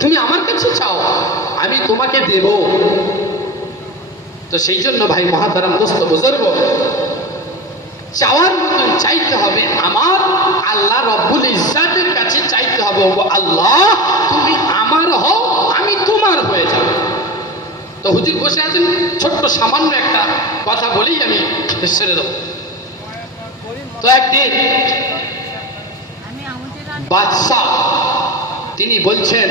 তুমি আমার কাছে চাও, আমি তোমাকে দেব। তো সেই জন্য ভাই মহাতারাম দোস্ত বুজুর্গ, চাওয়ার মতন চাইতে হবে আমার আল্লাহ রব্বুল ইজ্জাতের কাছে চাইতে হবে, ও আল্লাহ তুমি আমার হও, আমি তোমার হয়ে যাব। তো হুজুর বসে আছেন, ছোট্ট সামান্য একটা কথা বলেই আমি ছেড়ে দেব। তো একদিন বাদশা তিনি বলছেন,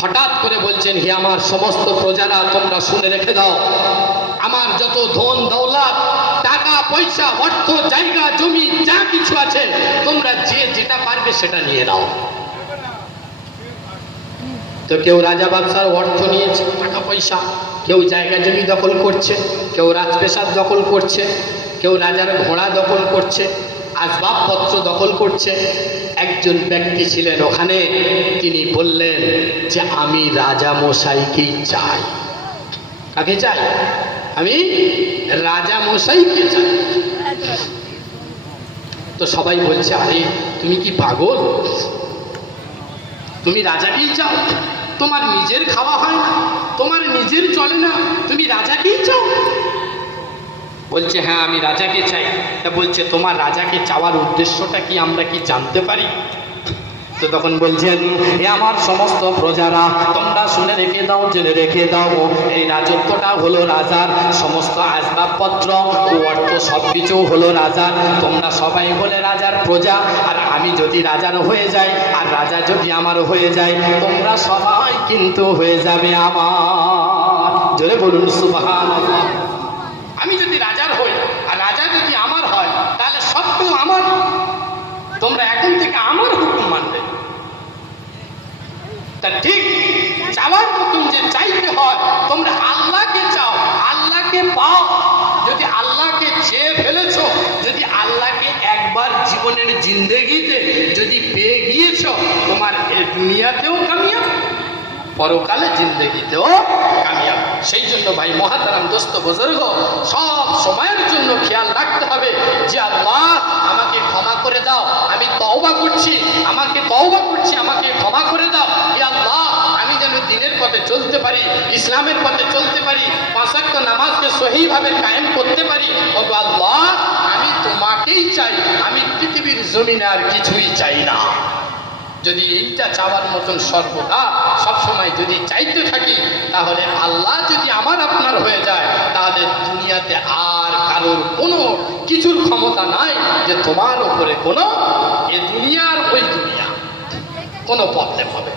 হঠাৎ করে বলছেন, হে আমার সমস্ত প্রজারা তোমরা শুনে রেখে দাও, আমার যত ধন দৌলত টাকা পয়সা অর্থ জায়গা জমি যা কিছু আছে তোমরা যে যেটা পারবে সেটা নিয়ে নাও। তো কেউ রাজা বাদশার অর্থ নিয়েছে, টাকা পয়সা, কেউ জায়গা জমি দখল করছে, কেউ রাজপ্রাসাদ দখল করছে, কেউ রাজার ঘোড়া দখল করছে, আসবাবপত্র দখল করছে। একজন ব্যক্তি ছিলেন ওখানে, তিনি বললেন যে আমি রাজা মশাইকেই চাই। কাকে চাই? আমি রাজা মশাইকে চাই। তো সবাই বলছে, আরে তুমি কি পাগল? তুমি রাজাকেই চাও? তোমার নিজের খাওয়া হয় না, তোমার নিজের চলে না, তুমি রাজাকেই চাও? বলছে, হ্যাঁ আমি রাজাকে চাই। তা বলছে, তোমার রাজাকে চাওয়ার উদ্দেশ্যটা কি আমরা কি জানতে পারি? তো তখন বলছেন, এ আমার সমস্ত প্রজারা তোমরা শুনে রেখে দাও, জেনে রেখে দাও, এই রাজত্বটা হলো রাজার, সমস্ত আসবাবপত্র ও অর্থ সবকিছু হলো রাজার। তোমরা সবাই হলে রাজার প্রজা, আর আমি যদি রাজার হয়ে যাই আর রাজা যদি আমার হয়ে যায়, তোমরা সবাই কিন্তু হয়ে যাবে আমার। জোরে বলুন সুবহানাল্লাহ। আমি যদি রাজার হই আর রাজা যদি আমার হয়, তাহলে সবটু আমার। তোমরা এখন থেকে আমার হুকুম মানবে। তা ঠিক চাওয়ার মতন যে চাইতে হয়, তোমরা আল্লাহকে চাও, আল্লাহকে পাও। যদি আল্লাহকে চেয়ে ফেলেছো, যদি আল্লাহকে একবার জীবনের জিন্দেগিতে যদি পেয়ে গিয়েছো, তোমার এ দুনিয়াতেও কামিয়াব, পরকালে জিন্দেগিতেও কামিয়াব। সেই জন্য ভাই মহাতারাম দোস্ত বুজুর্গ, সব সময়ের জন্য খেয়াল রাখতে হবে যে আল্লাহ আমাকে ক্ষমা করে দাও, আমি তওবা করছি, আমাকে তওবা করছি, আমাকে ক্ষমা করে দাও। হে আল্লাহ, আমি যেন দ্বীনের পথে চলতে পারি, ইসলামের পথে চলতে পারি, পাঁচ ওয়াক্ত নামাজকে সহিভাবে কায়েম করতে পারি। ও আল্লাহ, আমি তোমাকেই চাই, আমি পৃথিবীর জমিনে আর কিছুই চাই না। যদি এইটা চাওয়ার মতন সর্বদা সবসময় যদি চাইতে থাকি, তাহলে আল্লাহ যদি আমার আপনার হয়ে যায়, তাহলে দুনিয়াতে আর কারোর কোনো কিছুর ক্ষমতা নাই যে তোমার উপরে কোনো এ দুনিয়ার ওই দুনিয়া কোনো প্রবলেম হবে।